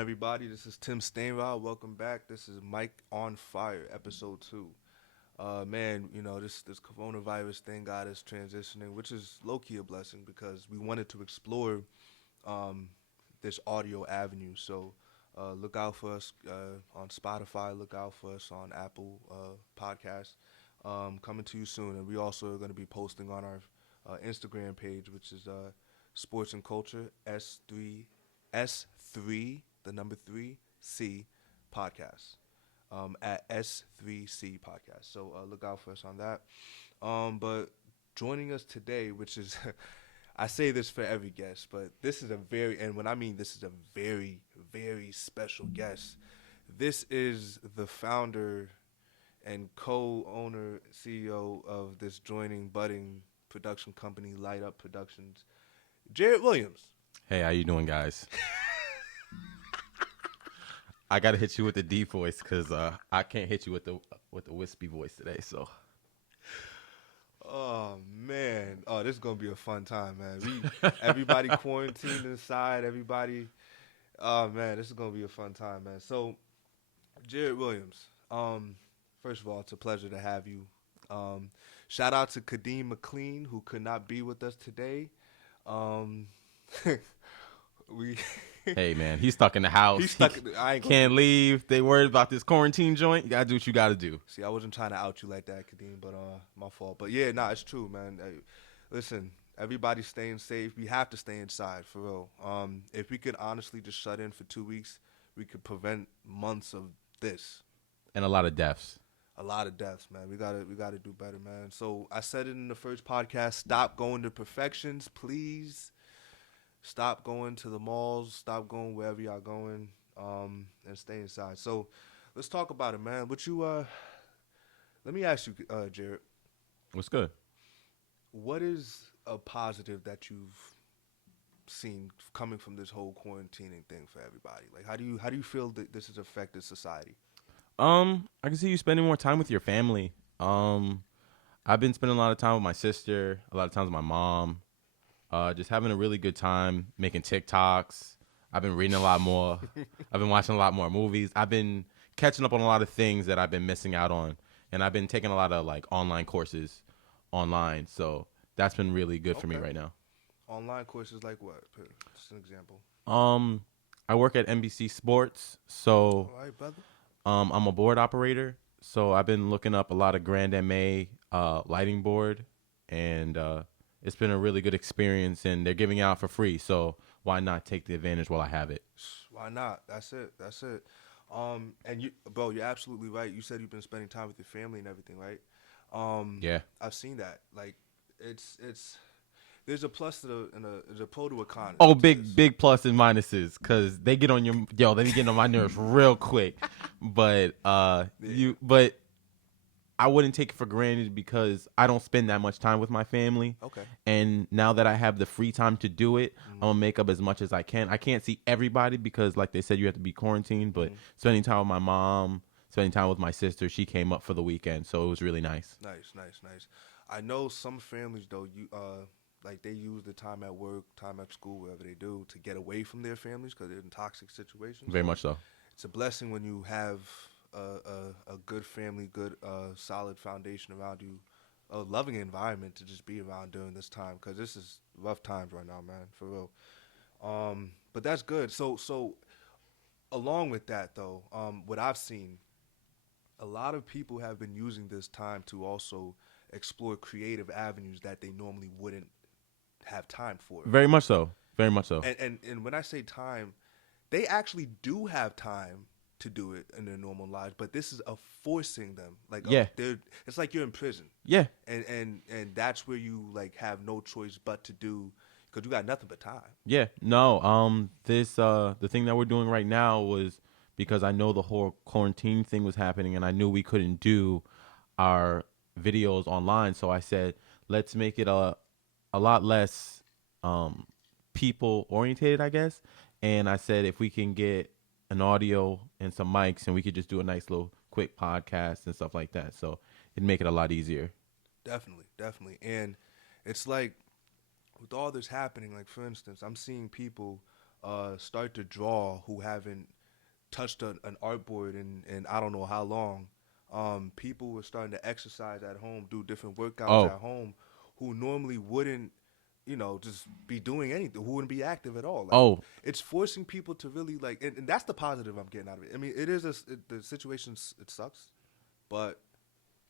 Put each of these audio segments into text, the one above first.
everybody? This is Tim Stainrod. Welcome back. This is Mike on Fire, episode 2. Man, this coronavirus thing got us transitioning, which is low-key a blessing because we wanted to explore um, this audio avenue. So look out for us on Spotify. Look out for us on Apple Podcasts. Coming to you soon. And we also are going to be posting on our Instagram page, which is Sports and Culture S3, the number 3C podcast, at S3C podcast. So look out for us on that. But joining us today, which is, I say this for every guest, but this is and when I mean this is a very, very special guest. This is the founder and co-owner, CEO of this budding production company, Light Up Productions, Jared Williams. Hey, how you doing, guys? I gotta hit you with the deep voice because I can't hit you with the wispy voice today. So, Oh man, this is gonna be a fun time, man. Everybody quarantined inside. Everybody, oh man, this is gonna be a fun time, man. So, Jared Williams. First of all, it's a pleasure to have you. Shout out to Kadeem McLean, who could not be with us today. We hey man, he's stuck in the house. He's stuck. Can't leave. They worried about this quarantine joint. You gotta do what you gotta do. See, I wasn't trying to out you like that, Kadeem, but my fault. But yeah, it's true, man. Hey, listen, everybody's staying safe. We have to stay inside for real. If we could honestly just shut in for 2 weeks, we could prevent months of this. And a lot of deaths. A lot of deaths, man. We gotta do better, man. So I said it in the first podcast. Stop going to perfections, please. Stop going to the malls. Stop going wherever y'all going, and stay inside. So let's talk about it, man. Let me ask you, Jared. What's good? What is a positive that you've seen coming from this whole quarantining thing for everybody? Like, how do you feel that this has affected society? I can see you spending more time with your family. I've been spending a lot of time with my sister, a lot of times with my mom. Just having a really good time making TikToks. I've been reading a lot more. I've been watching a lot more movies. I've been catching up on a lot of things that I've been missing out on. And I've been taking a lot of like online courses online. So that's been really good for me right now. Online courses like what? Just an example. I work at NBC Sports. So all right, brother. I'm a board operator. So I've been looking up a lot of Grand MA lighting board, and it's been a really good experience, and they're giving it out for free. So why not take the advantage while I have it? Why not? That's it. And you're absolutely right. You said you've been spending time with your family and everything, right? Yeah. I've seen that. Like, it's there's a plus there's a pro to a con. Oh, big plus and minuses, because they get on they get on my nerves real quick. But but I wouldn't take it for granted because I don't spend that much time with my family. Okay. And now that I have the free time to do it, I'm gonna make up as much as I can. I can't see everybody because, like they said, you have to be quarantined. But spending time with my mom, spending time with my sister, she came up for the weekend, so it was really nice. Nice. I know some families though, like they use the time at work, time at school, wherever they do, to get away from their families because they're in toxic situations. Very much so. It's a blessing when you have a good family, good solid foundation around you, a loving environment to just be around during this time, because this is rough times right now, man, for real. But that's good. So along with that though, what I've seen, a lot of people have been using this time to also explore creative avenues that they normally wouldn't have time for. Very much so. And when I say time, they actually do have time to do it in their normal lives, but this is a forcing them. Like, it's like you're in prison. Yeah. And that's where you like have no choice but to do, because you got nothing but time. Yeah. No. The thing that we're doing right now was because I know the whole quarantine thing was happening, and I knew we couldn't do our videos online. So I said, let's make it a lot less people orientated, I guess. And I said, if we can get an audio and some mics, and we could just do a nice little quick podcast and stuff like that. So it'd make it a lot easier. Definitely. And it's like with all this happening, like for instance, I'm seeing people start to draw who haven't touched an artboard in I don't know how long. People were starting to exercise at home, do different workouts Oh, at home, who normally wouldn't, just be doing anything, who wouldn't be active at all. Like oh, it's forcing people to really like, and that's the positive I'm getting out of it. I mean, it is the situation. It sucks, but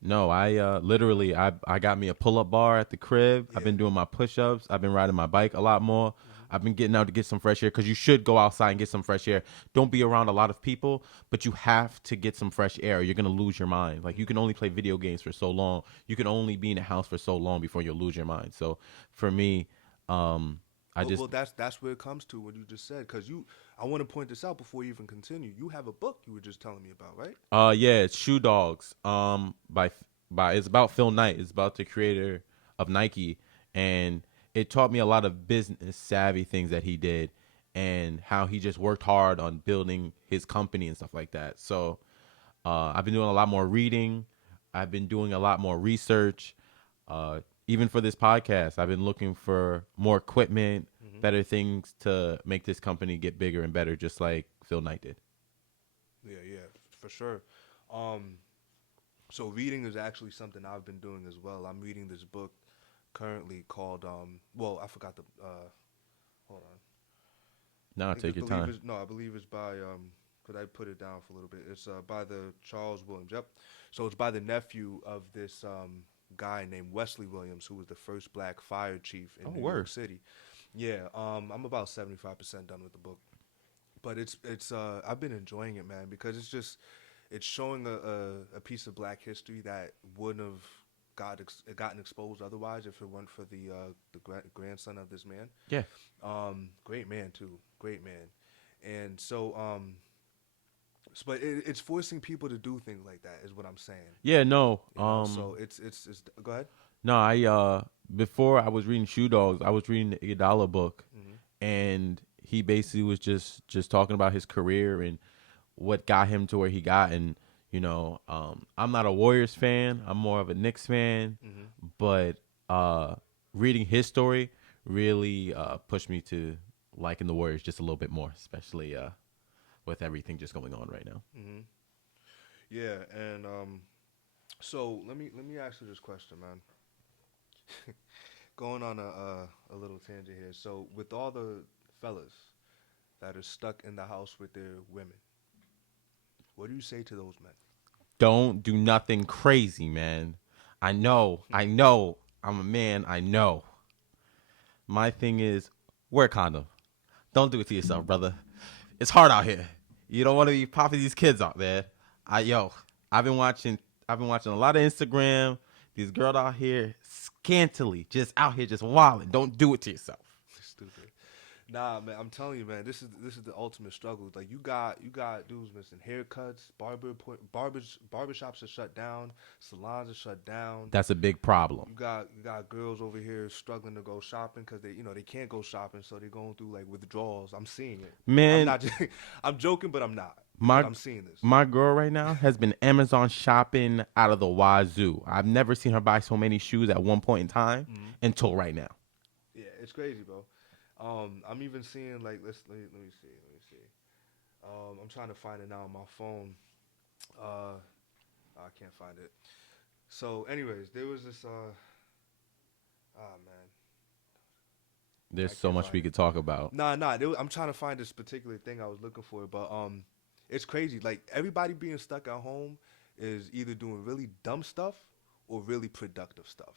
no, I literally I got me a pull-up bar at the crib. I've yeah, been doing my push-ups. I've been riding my bike a lot more. hmm I've been getting out to get some fresh air because you should go outside and get some fresh air. Don't be around a lot of people, but you have to get some fresh air. Or you're gonna lose your mind. Like you can only play video games for so long. You can only be in the house for so long before you'll lose your mind. So for me, I well, just that's where it comes to what you just said. Because I want to point this out before you even continue. You have a book you were just telling me about, right? yeah, it's Shoe Dogs. By it's about Phil Knight. It's about the creator of Nike, and it taught me a lot of business savvy things that he did, and how he just worked hard on building his company and stuff like that. So, I've been doing a lot more reading. I've been doing a lot more research. Even for this podcast, I've been looking for more equipment, hmm better things to make this company get bigger and better, just like Phil Knight did. Yeah, yeah, for sure. Um, so reading is actually something I've been doing as well. I'm reading this book currently called well, I forgot the hold on. Now take your time. I believe it's by could I put it down for a little bit? It's by the Charles Williams. Yep. So it's by the nephew of this guy named Wesley Williams, who was the first black fire chief Oh, in New York word. City. Yeah, I'm about 75% done with the book, but it's I've been enjoying it, man, because it's showing a piece of black history that wouldn't have gotten exposed otherwise if it weren't for the grandson of this man. Yeah. Great man too, great man, and so but it's forcing people to do things like that is what I'm saying. Yeah, no. So it's go ahead. No, I before I was reading Shoe Dogs, I was reading the Iguodala book, hmm and he basically was just talking about his career and what got him to where he got. And I'm not a Warriors fan. I'm more of a Knicks fan, hmm but reading his story really pushed me to liking the Warriors just a little bit more, especially with everything just going on right now. hmm Yeah, and so let me ask you this question, man. Going on a little tangent here. So with all the fellas that are stuck in the house with their women, what do you say to those men? Don't do nothing crazy, man. I know. I'm a man. I know. My thing is, wear a condom. Don't do it to yourself, brother. It's hard out here. You don't want to be popping these kids out, man. Yo, I've been watching. I've been watching a lot of Instagram. These girls out here scantily, just out here, just wilding. Don't do it to yourself. Stupid. Nah, man, I'm telling you, man, this is the ultimate struggle. Like you got dudes missing haircuts, barbershops are shut down, salons are shut down. That's a big problem. You got girls over here struggling to go shopping because they can't go shopping, so they're going through like withdrawals. I'm seeing it. I'm Man, not. I'm joking, but I'm not. But my I'm seeing this. my girl right now has been Amazon shopping out of the wazoo. I've never seen her buy so many shoes at one point in time hmm until right now. Yeah, it's crazy, bro. I'm even seeing like let me see, let me see. I'm trying to find it now on my phone. I can't find it. So, anyways, there was this. Ah man, I There's so can't much find we it. could talk about. Nah. I'm trying to find this particular thing I was looking for, but it's crazy. Like everybody being stuck at home is either doing really dumb stuff or really productive stuff.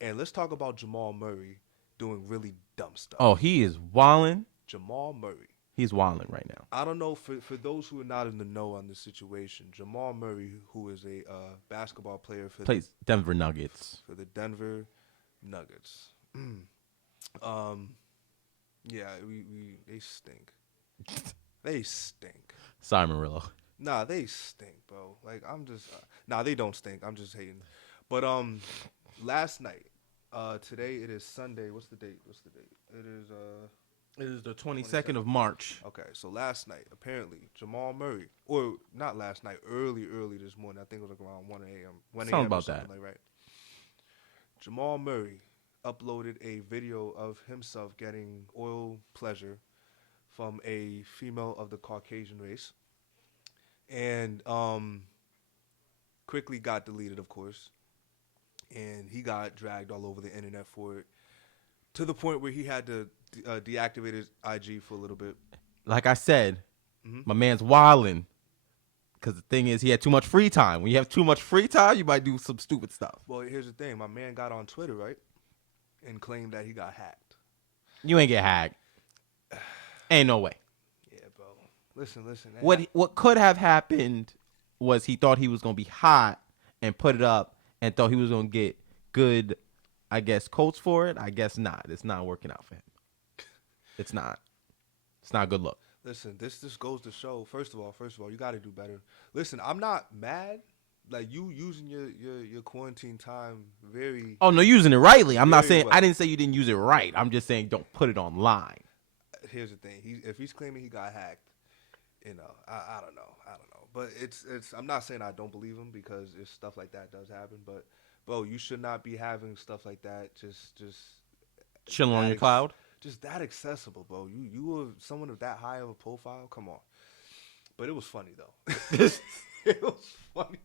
And let's talk about Jamal Murray doing really dumb stuff. Oh, he is wilding. Jamal Murray. He's wilding right now. I don't know for those who are not in the know on this situation. Jamal Murray, who is a basketball player Plays Denver Nuggets. for the Denver Nuggets. um, yeah, we they stink. They stink. Sorry, Murillo. Nah, they stink, bro. Like I'm just nah, they don't stink. I'm just hating. But last night, today it is Sunday. What's the date? What's the date? It is It is the 22nd 22nd. of March. Okay, so last night, apparently, Jamal Murray, or not last night, early this morning, I think it was like around 1 a.m. 1 Sounds a.m. or about something that. like right. Jamal Murray uploaded a video of himself getting oil pleasure from a female of the Caucasian race, and quickly got deleted, of course, and he got dragged all over the internet for it, to the point where he had to deactivate his IG for a little bit. Like I said, Mm-hmm. my man's wilding. Because the thing is, he had too much free time. When you have too much free time, you might do some stupid stuff. Well, here's the thing. My man got on Twitter, right, and claimed that he got hacked. You ain't get hacked. Ain't no way. Yeah, bro. Listen. What could have happened was he thought he was going to be hot and put it up and thought he was going to get good, I guess, quotes for it. I guess not. It's not working out for him. It's not. It's not a good look. Listen, this just goes to show. First of all, you got to do better. Listen, I'm not mad. Like, you using your quarantine time very. Oh, no, using it rightly. I'm not Very saying, well. I didn't say you didn't use it right. I'm just saying don't put it online. Here's the thing. If he's claiming he got hacked, you know, I don't know. But it's. I'm not saying I don't believe him, because it's stuff like that does happen. But bro, you should not be having stuff like that. Just Chilling on that your cloud. Just that accessible, bro. You were someone of that high of a profile. Come on. But it was funny though. It was funny.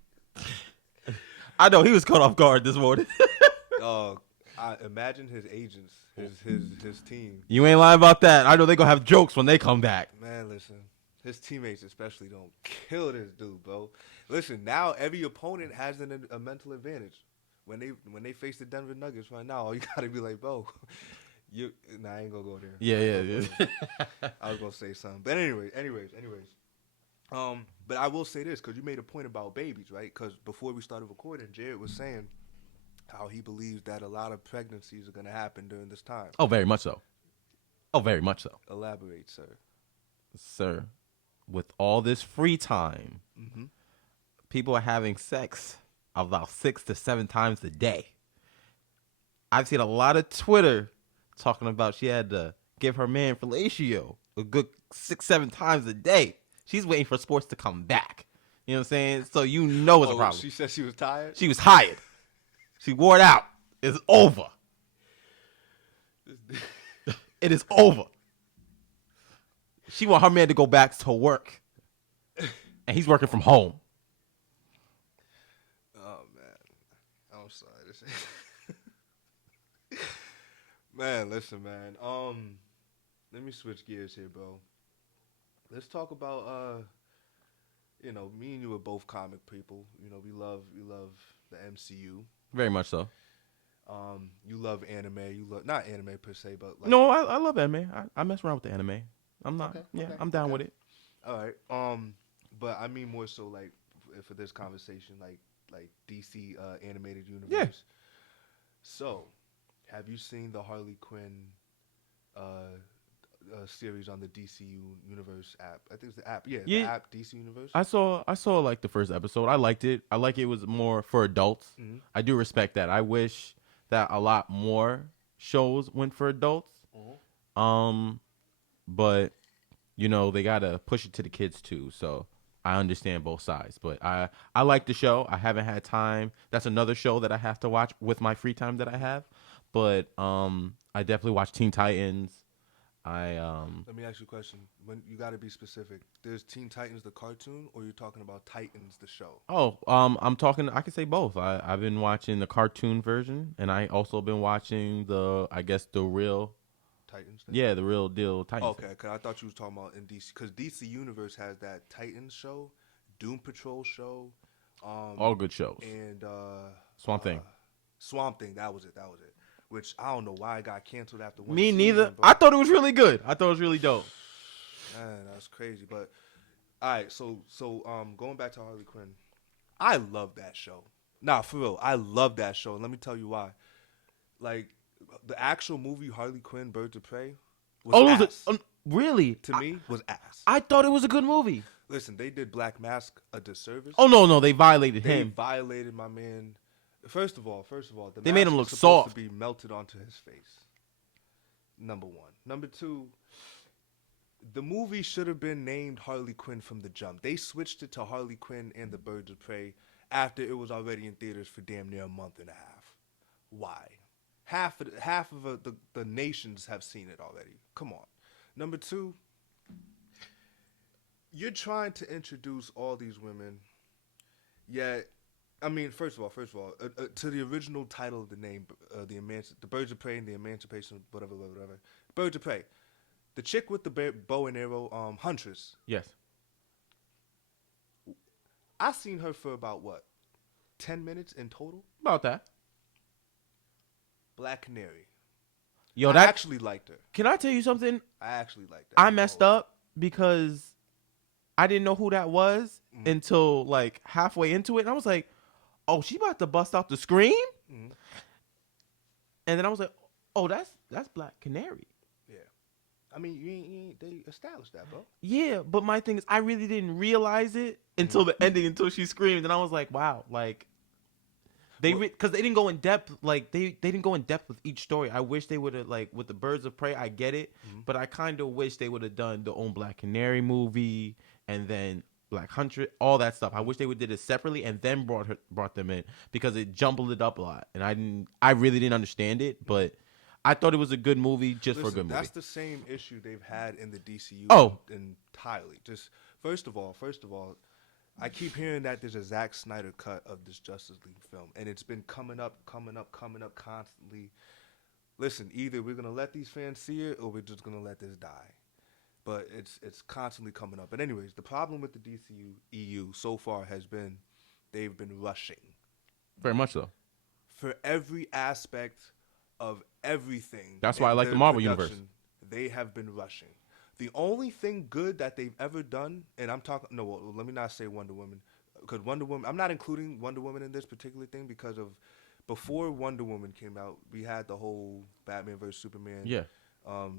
I know he was caught off guard this morning. I imagine his agents, his team. You ain't lying about that. I know they gonna have jokes when they come back. Man, listen, his teammates especially don't kill this dude, bro. Listen, now every opponent has a mental advantage. When they face the Denver Nuggets right now, all you gotta be like, bro, I ain't gonna go there. Yeah. I was gonna say something, but anyways. But I will say this, because you made a point about babies, right? Because before we started recording, Jared was saying how he believes that a lot of pregnancies are gonna happen during this time. Oh, very much so. Elaborate, sir. Sir, with all this free time, Mm-hmm. people are having sex about 6 to 7 times a day. I've seen a lot of Twitter talking about she had to give her man fellatio a good 6-7 times a day. She's waiting for sports to come back. You know what I'm saying? So you know it's a problem. She said she was tired? She was tired. She wore it out. It's over. It is over. She want her man to go back to work. And he's working from home. Oh, man. I'm sorry. Man, listen, man. Let me switch gears here, bro. Let's talk about, me and you are both comic people. You know, we love the MCU. Very much so. You love anime. You love, not anime per se, but like. No, I love anime. I mess around with the anime. I'm not. Okay, I'm down with it. All right. But I mean more so like for this conversation, like DC animated universe. Yeah. So, have you seen the Harley Quinn series on the DC Universe app? I think it's the app. Yeah, Yeah. the app DC Universe. I saw like the first episode. I liked it. I like it was more for adults. Mm-hmm. I do respect that. I wish that a lot more shows went for adults. Mm-hmm. But they gotta push it to the kids too. So I understand both sides. But I like the show. I haven't had time. That's another show that I have to watch with my free time that I have. But I definitely watch Teen Titans. Let me ask you a question. When you got to be specific, there's Teen Titans the cartoon, or you're talking about Titans the show? I'm talking. I can say both. I've been watching the cartoon version, and I also been watching the real Titans thing? Yeah, the real deal Titans. Okay, because I thought you was talking about in DC, because DC Universe has that Titans show, Doom Patrol show, all good shows. and Swamp Thing. Swamp Thing. That was it. Which I don't know why it got canceled after one. Me season, neither. bro. I thought it was really good. I thought it was really dope. Man, that's crazy. But all right, so going back to Harley Quinn, I love that show. Nah, for real, I love that show. And let me tell you why. Like the actual movie Harley Quinn: Birds of Prey was ass. Really? To me, was ass. I thought it was a good movie. Listen, they did Black Mask a disservice. Oh no, they violated They him. violated my man. First of all, They made mask him was look supposed soft. to be melted onto his face. Number one. Number two, the movie should have been named Harley Quinn from the jump. They switched it to Harley Quinn and the Birds of Prey after it was already in theaters for damn near a month and a half. Why? Half of the nations have seen it already. Come on. Number two, you're trying to introduce all these women, yet, I mean, first of all, to the original title of the name, the Birds of Prey and the Emancipation, whatever. Birds of Prey. The chick with the bow and arrow, Huntress. Yes. I seen her for about what, 10 minutes in total. About that. Black Canary. Yo, I that actually liked her. Can I tell you something? I actually liked that. I messed up because I didn't know who that was until like halfway into it, and I was like, "Oh, she about to bust out the scream," and then I was like, "Oh, that's Black Canary." Yeah, I mean, they established that, bro. Yeah, but my thing is, I really didn't realize it until the ending, until she screamed, and I was like, "Wow!" Like because they didn't go in depth, like they didn't go in depth with each story. I wish they would have, like with the Birds of Prey. I get it, but I kind of wish they would have done their own Black Canary movie and then Black Huntress, all that stuff. I wish they would did it separately and then brought them in, because it jumbled it up a lot, and I really didn't understand it, but I thought it was a good movie just for a good movie. That's the same issue they've had in the DCU. Entirely. Just first of all, I keep hearing that there's a Zack Snyder cut of this Justice League film, and it's been coming up constantly. Listen, either we're gonna let these fans see it, or we're just gonna let this die. But it's constantly coming up. But anyways, the problem with the DCU EU so far has been they've been rushing. Very much so. For every aspect of everything. That's why I like the Marvel universe. They have been rushing. The only thing good that they've ever done, and I'm talking, no, well, let me not say Wonder Woman, because Wonder Woman, I'm not including Wonder Woman in this particular thing because of before Wonder Woman came out, we had the whole Batman vs Superman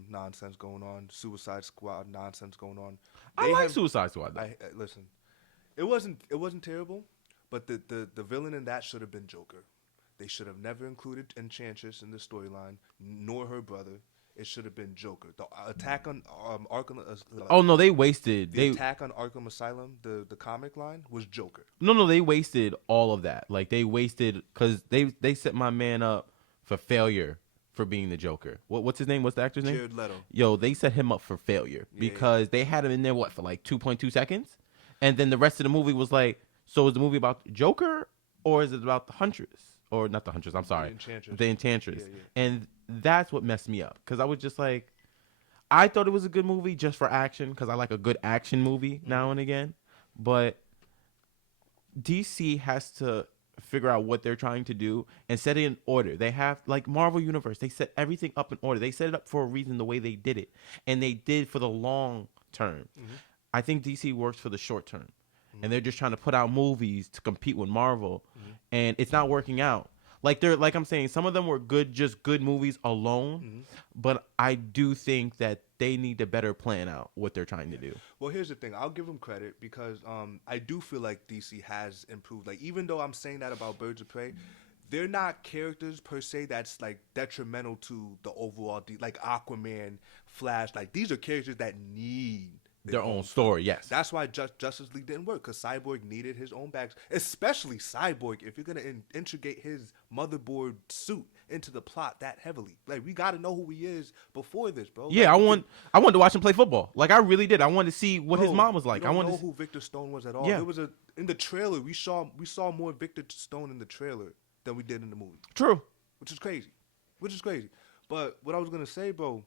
nonsense going on, Suicide Squad nonsense going on. I like Suicide Squad, though. Listen, it wasn't terrible, but the villain in that should have been Joker. They should have never included Enchantress in the storyline, nor her brother. It should have been Joker. The attack on Arkham. Oh no, they wasted. The attack on Arkham Asylum, the comic line was Joker. No, they wasted all of that. Like they wasted, because they set my man up for failure for being the Joker. What's his name? What's the actor's name? Jared Leto. Yo, they set him up for failure because they had him in there for like 2.2 seconds, and then the rest of the movie was like, so is the movie about Joker or is it about the Huntress? Or not the Huntress, I'm sorry. The Enchantress. Yeah. And that's what messed me up. Because I was just like, I thought it was a good movie just for action, because I like a good action movie now and again. But DC has to figure out what they're trying to do and set it in order. They have, like Marvel Universe, they set everything up in order. They set it up for a reason the way they did it. And they did for the long term. I think DC works for the short term. And they're just trying to put out movies to compete with Marvel, and it's not working out. Like I'm saying, some of them were just good movies alone, but I do think that they need to better plan out what they're trying to do. Well, here's the thing. I'll give them credit because I do feel like DC has improved. Like, even though I'm saying that about Birds of Prey, they're not characters per se that's like detrimental to the overall like Aquaman, Flash. Like, these are characters that need their own story. Yes, that's why Justice League didn't work, because Cyborg needed his own bags, especially Cyborg. If you're gonna integrate his motherboard suit into the plot that heavily, like, we got to know who he is before this, bro. Yeah, like, I wanted to watch him play football. Like, I really did. I wanted to see what his mom was like. I wanted to know who Victor Stone was at all. Yeah. There was in the trailer we saw more Victor Stone in the trailer than we did in the movie. True, which is crazy. But what I was gonna say, bro.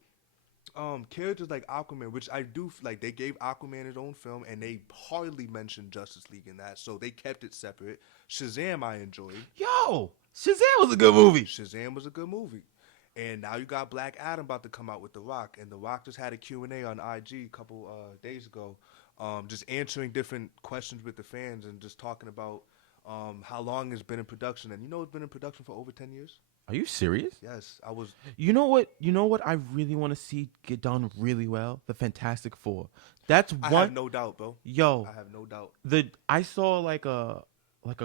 Characters like Aquaman, which I do like, they gave Aquaman his own film, and they hardly mentioned Justice League in that, so they kept it separate. Shazam, I enjoyed. Yo, Shazam was a good movie. And now you got Black Adam about to come out with The Rock, and The Rock just had a Q&A on IG a couple days ago, just answering different questions with the fans and just talking about how long it's been in production. And it's been in production for over 10 years. Are you serious? Yes, I was. You know what I really want to see get done really well? The Fantastic Four. That's one. I have no doubt, bro. Yo, I have no doubt. I saw like a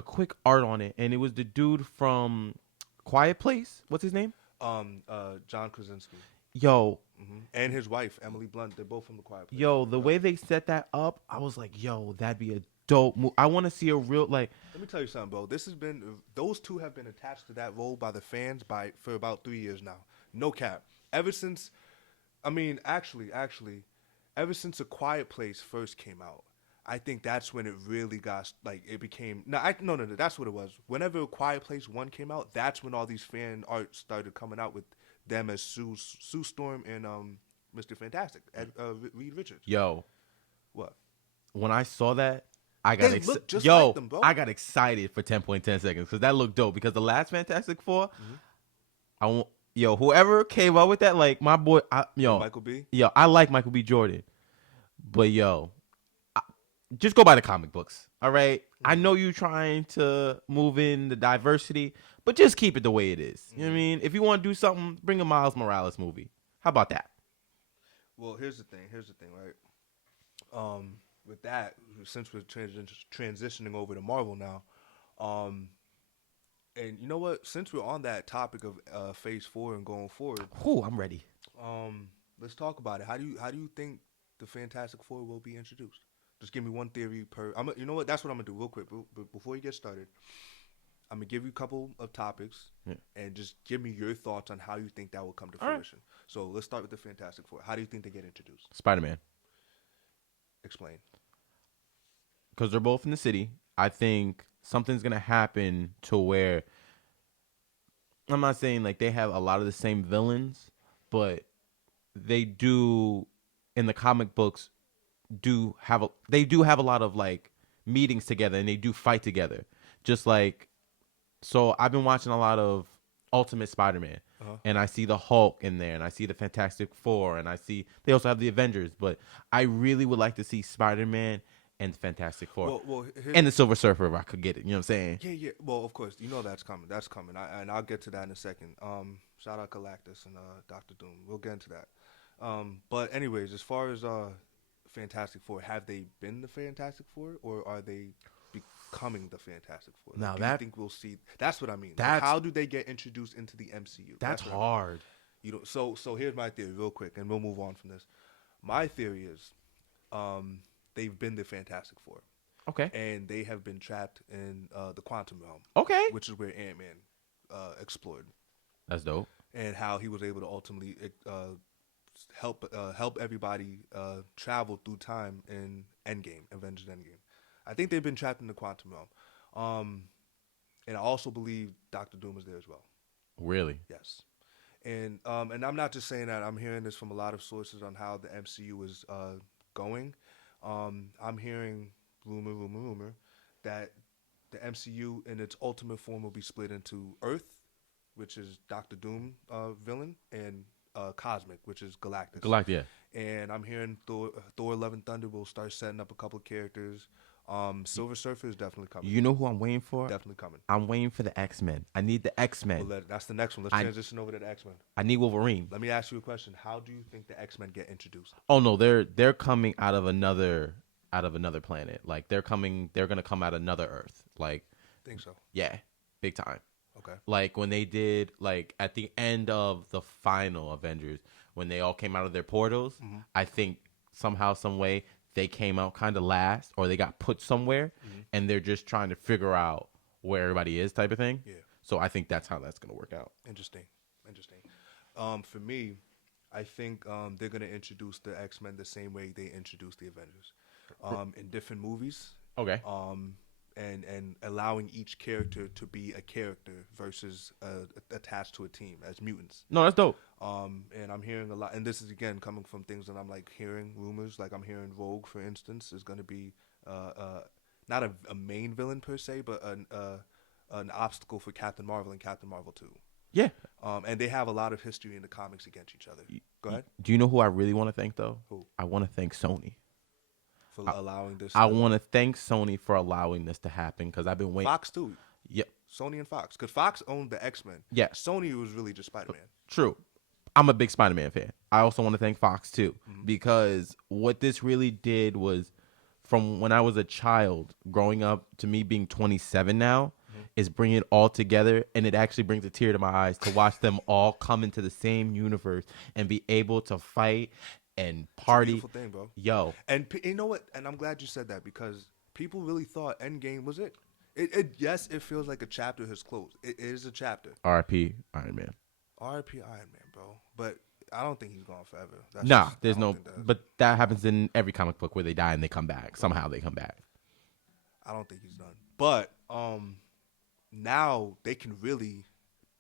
quick art on it, and it was the dude from Quiet Place. What's his name? John Krasinski. Yo. And his wife, Emily Blunt. They're both from the Quiet Place. Yo, the way they set that up, I was like, yo, that'd be a dope movie. I want to see a real, like. Let me tell you something, bro. Those two have been attached to that role by the fans for about 3 years now. No cap. Ever since, actually, ever since A Quiet Place first came out, I think that's when it really got like it became no, that's what it was. Whenever Quiet Place 1 came out, that's when all these fan art started coming out with them as Sue Storm and Mr. Fantastic, Reed Richards. Yo, What? when I saw that, I got They look just like them, bro. I got excited for 10.10 seconds because that looked dope. Because the last Fantastic Four, I want whoever came up with that, like my boy, Michael B. Yo, I like Michael B. Jordan, but just go by the comic books. All right. I know you trying to move in the diversity, but just keep it the way it is. You know what I mean? If you want to do something, bring a Miles Morales movie. How about that? Well, here's the thing, right? With that, since we're transitioning over to Marvel now, and you know what? Since we're on that topic of Phase 4 and going forward, I'm ready. let's talk about it. How do you think the Fantastic Four will be introduced? Just give me one theory per. You know what? That's what I'm gonna do real quick. Before you get started, I'm gonna give you a couple of topics and just give me your thoughts on how you think that will come to fruition. Right. So let's start with the Fantastic Four. How do you think they get introduced? Spider-Man. Explain. Because they're both in the city. I think something's gonna happen to where I'm not saying like they have a lot of the same villains, but they do in the comic books they do have a lot of like meetings together and they do fight together. Just like so I've been watching a lot of Ultimate Spider-Man and I see the Hulk in there and I see the Fantastic Four and I see they also have the Avengers, but I really would like to see Spider-Man and the Fantastic Four. And the Silver Surfer if I could get it. You know what I'm saying? Yeah. Well, of course, you know that's coming. That's coming. And I'll get to that in a second. Shout out Galactus and Doctor Doom. We'll get into that. But anyways, as far as Fantastic Four, have they been the Fantastic Four or are they becoming the Fantastic Four? Now do you think we'll see? That's what I mean. Like, how do they get introduced into the MCU? That's hard. You know. So here's my theory, real quick, and we'll move on from this. My theory is, they've been the Fantastic Four. Okay. And they have been trapped in the quantum realm. Okay. Which is where Ant-Man explored. That's dope. And how he was able to ultimately help everybody travel through time in Avengers Endgame. I think they've been trapped in the quantum realm. And I also believe Doctor Doom is there as well. Really? Yes. And I'm not just saying that. I'm hearing this from a lot of sources on how the MCU is going. I'm hearing rumor that the MCU in its ultimate form will be split into Earth, which is Doctor Doom villain, and Cosmic, which is Galactus. Yeah. And I'm hearing Thor Love and Thunder will start setting up a couple of characters. Silver Surfer is definitely coming. You know who I'm waiting for? Definitely coming. I'm waiting for the X-Men. I need the X-Men. Well, that's the next one. Let's transition over to the X-Men. I need Wolverine. Let me ask you a question. How do you think the X-Men get introduced? Oh no, they're coming out of another planet. Like they're gonna come out of another Earth. Like think so. Yeah, big time. Okay. Like when they did like at the end of the final Avengers, when they all came out of their portals, I think somehow, some way they came out kind of last, or they got put somewhere, and they're just trying to figure out where everybody is, type of thing. Yeah. So I think that's how that's gonna work out. Interesting. For me, I think they're gonna introduce the X-Men the same way they introduced the Avengers, in different movies. Okay. And allowing each character to be a character versus attached to a team as mutants. No, that's dope. And I'm hearing a lot, and this is again coming from things that I'm like hearing rumors. Like I'm hearing Rogue, for instance, is going to be not a main villain per se, but an obstacle for Captain Marvel and Captain Marvel 2. Yeah. And they have a lot of history in the comics against each other. Go ahead. Do you know who I really want to thank though? Who? I want to thank Sony. Allowing this. I want to thank Sony for allowing this to happen because I've been waiting. Fox too. Yep. Sony and Fox, because Fox owned the X-Men. Yeah. Sony was really just Spider-Man. True. I'm a big Spider-Man fan. I also want to thank Fox too, because what this really did was, from when I was a child growing up to me being 27 now, is bring it all together, and it actually brings a tear to my eyes to watch them all come into the same universe and be able to fight and party. It's a beautiful thing, bro. Yo. And you know what? And I'm glad you said that, because people really thought Endgame was it. Yes, it feels like a chapter has closed. It is a chapter. R.I.P. Iron Man. R.I.P. Iron Man, bro. But I don't think he's gone forever. Nah, I there's don't no. think that. But that happens in every comic book where they die and they come back. Somehow they come back. I don't think he's done. But now they can really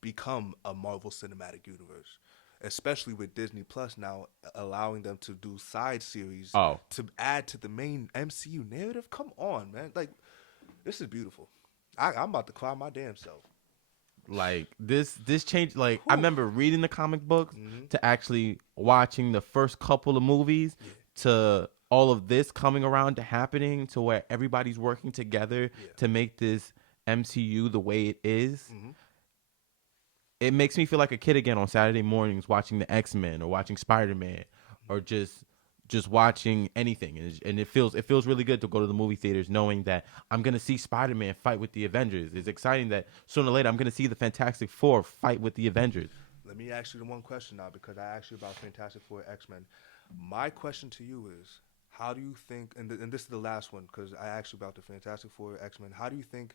become a Marvel Cinematic Universe, especially with Disney Plus now allowing them to do side series Oh, to add to the main MCU narrative. Come on, man! Like this is beautiful. I'm about to cry my damn self. like this changed. Like I Whew. remember reading the comic books Mm-hmm. to actually watching the first couple of movies Yeah. to all of this coming around to happening to where everybody's working together Yeah. to make this MCU the way it is. Mm-hmm. It makes me feel like a kid again on Saturday mornings watching the X-Men or watching Spider-Man or just watching anything, and it feels really good to go to the movie theaters knowing that I'm gonna see Spider-Man fight with the Avengers. It's exciting that sooner or later I'm gonna see the Fantastic Four fight with the Avengers. Let me ask you the one question now because I asked you about Fantastic Four, X-Men. My question to you is, how do you think? And this is the last one because I asked you about the Fantastic Four, X-Men. How do you think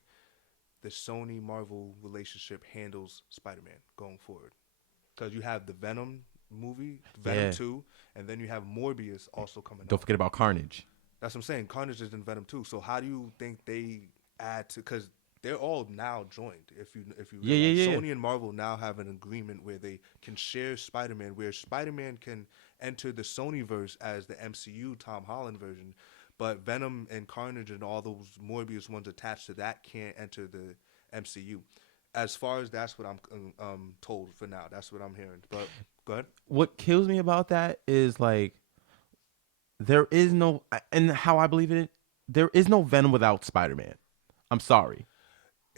the Sony Marvel relationship handles Spider-Man going forward? Because you have the Venom movie, Venom Yeah. 2, and then you have Morbius also coming Don't out. forget about Carnage. That's what I'm saying. Carnage is in Venom 2. So how do you think they add to? Because they're all now joined. If you Yeah, realize, yeah, yeah. Sony and Marvel now have an agreement where they can share Spider-Man, where Spider-Man can enter the Sony verse as the MCU Tom Holland version, but Venom and Carnage and all those Morbius ones attached to that can't enter the MCU. As far as that's what I'm told for now. That's what I'm hearing. But go ahead. What kills me about that is like there is no, and how I believe it, there is no Venom without Spider-Man. I'm sorry,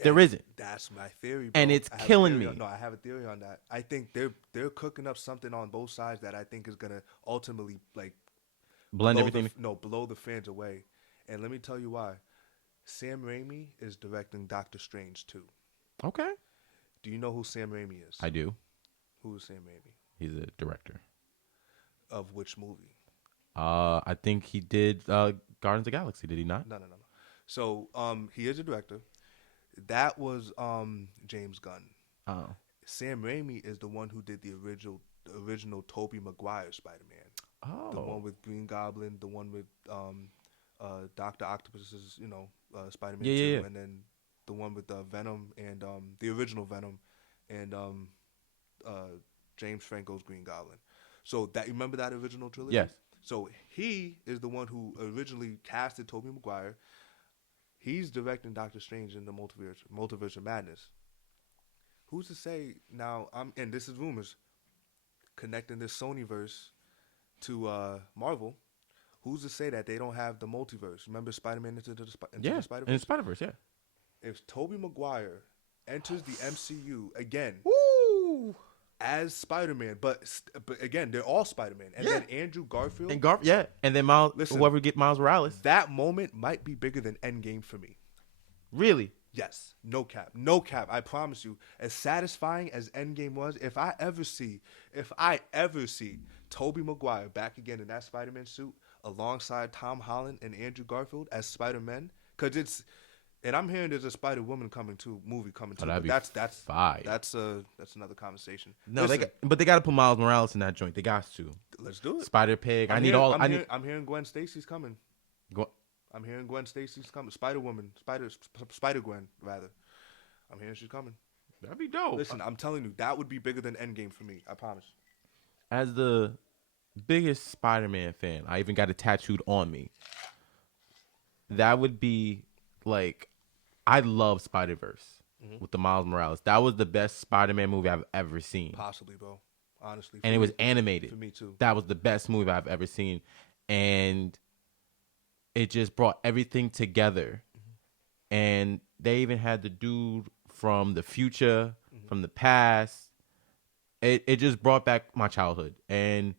there And isn't. that's my theory, bro. And it's I have a killing theory me. no, I have a theory on that. I think they're cooking up something on both sides that I think is gonna ultimately like Blend blow everything. blow the fans away. And let me tell you why. Sam Raimi is directing Doctor Strange too. Okay, Do you know who Sam Raimi is? I do. Who is Sam Raimi? He's a director. Of which movie? I think he did Guardians of the Galaxy. Did he not? No. So he is a director. That was James Gunn. Oh, Sam Raimi is the one who did the original Tobey Maguire Spider-Man. The one oh, with Green Goblin, the one with Doctor Octopus's, Spider-Man Yeah, 2, yeah, yeah. and then the one with Venom and the original Venom and James Franco's Green Goblin. So that, you remember that original trilogy? yes. So he is the one who originally casted Tobey Maguire. He's directing Doctor Strange in the Multiverse of Madness. Who's to say now? And this is rumors connecting this Sonyverse to Marvel. Who's to say that they don't have the multiverse? Remember Spider-Man into Yeah, the in Spider-Verse? Spider-Verse, yeah. If Tobey Maguire enters the MCU again Woo! as Spider-Man, but again they're all Spider-Man, and Yeah. then Andrew Garfield. And yeah, and then Miles, Listen. whoever get Miles Morales. That moment might be bigger than Endgame for me. Really? Yes, no cap, no cap. I promise you. As satisfying as Endgame was, if I ever see Tobey Maguire back again in that Spider-Man suit alongside Tom Holland and Andrew Garfield as Spider-Man, and I'm hearing there's a Spider-Woman movie coming too. that'd But be that's fire. that's another conversation. No, Listen, but they got to put Miles Morales in that joint. They got to. let's do it. Spider Pig. I'm I need hearing, all. I'm, I hearing, need. I'm hearing Gwen Stacy's coming. Go, I'm hearing Gwen Stacy's coming. Spider-Woman, Spider-Gwen rather. I'm hearing she's coming. that'd be dope. Listen, I'm telling you, that would be bigger than Endgame for me. I promise. As the biggest Spider-Man fan, I even got it tattooed on me. That would be like, I love Spider-Verse with the Miles Morales. That was the best Spider-Man movie I've ever seen. Possibly, bro. Honestly. And it was animated. For me too. That was the best movie I've ever seen. And it just brought everything together. And they even had the dude from the future, from the past. It just brought back my childhood. And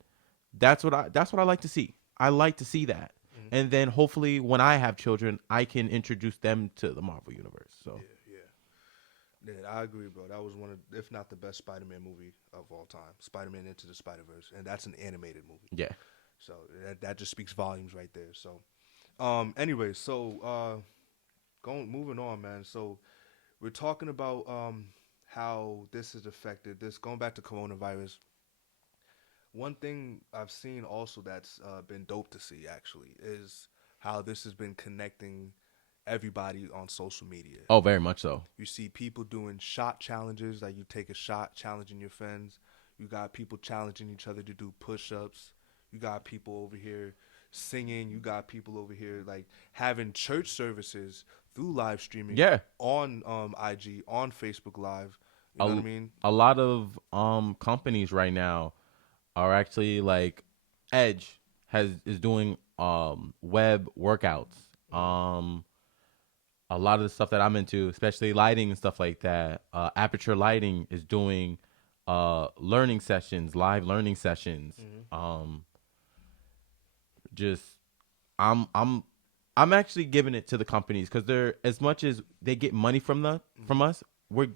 that's what I like to see. I like to see that. And then hopefully when I have children, I can introduce them to the Marvel universe. So Yeah, I agree, bro. That was one of, if not the best Spider-Man movie of all time. Spider-Man Into the Spider-Verse. And that's an animated movie. yeah. So that just speaks volumes right there. So anyway, so moving on, man. So we're talking about how this has affected this, going back to coronavirus. one thing I've seen also that's been dope to see actually is how this has been connecting everybody on social media. Oh, very much so. You see people doing shot challenges, like you take a shot, challenging your friends. You got people challenging each other to do push-ups. You got people over here singing. You got people over here like having church services through live streaming Yeah. on IG, on Facebook Live. You know A, what I mean? a lot of companies right now are actually like Edge is doing web workouts. Um a lot of the stuff that I'm into, especially lighting and stuff like that. Aperture Lighting is doing learning sessions, live learning sessions. Um just I'm I'm I'm actually giving it to the companies because they're, as much as they get money from us,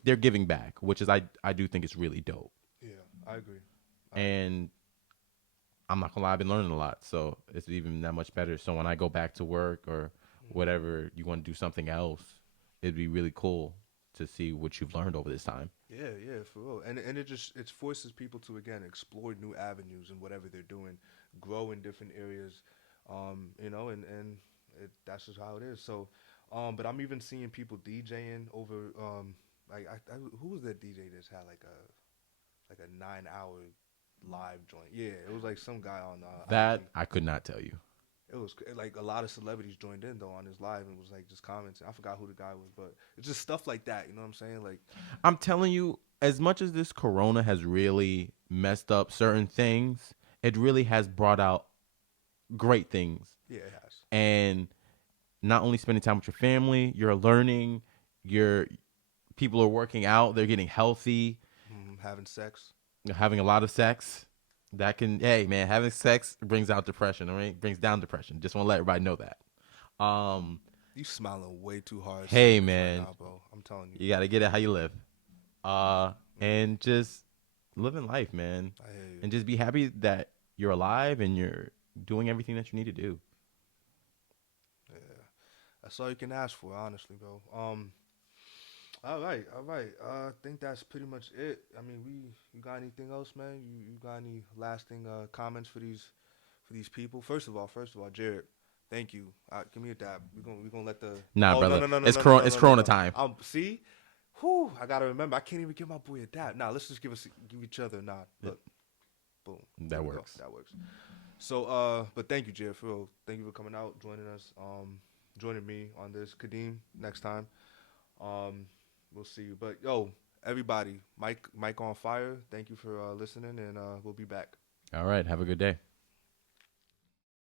they're giving back, which is I do think it's really dope. Yeah, I agree. And I'm not gonna lie, I've been learning a lot, so it's even that much better. So when I go back to work or whatever, you want to do something else, it'd be really cool to see what you've learned over this time. Yeah, yeah, for real. And it forces people to again explore new avenues in whatever they're doing, grow in different areas, and that's just how it is. So, but I'm even seeing people DJing over, who was that DJ that's had like a 9 hour live joint? Yeah, it was like some guy on That IG. I could not tell you. It was like a lot of celebrities joined in though on his live and was like just commenting. I forgot who the guy was, but it's just stuff like that. You know what I'm saying? Like, I'm telling you, as much as this corona has really messed up certain things, it really has brought out great things. yeah, it has. And not only spending time with your family, you're learning, your people are working out, they're getting healthy, Having sex. having a lot of sex. That can, hey man, having sex brings out depression, all right? Brings down depression. Just want to let everybody know that. You smiling way too hard. Hey saying this man, right now, bro. I'm telling you. you got to get it how you live. And just living life, man. I hear you. And just be happy that you're alive and you're doing everything that you need to do. Yeah, that's all you can ask for, honestly, bro. All right, all right. I think that's pretty much it. I mean, you got anything else, man? You got any lasting comments for these people? First of all, Jared, thank you. Give me a dab. We gonna let the Nah, oh brother. no no no It's no no corona, no it's no no corona no. time. See, whew, I gotta remember. I can't even give my boy a dab. Nah, let's just give each other a nod. Look, boom. That There we go. works. That works. So but thank you, Jared, for real. Thank you for coming out, joining us, joining me on this. Kadeem, next time. We'll see you. But yo, everybody, Mike on fire. Thank you for listening, and we'll be back. All right. Have a good day.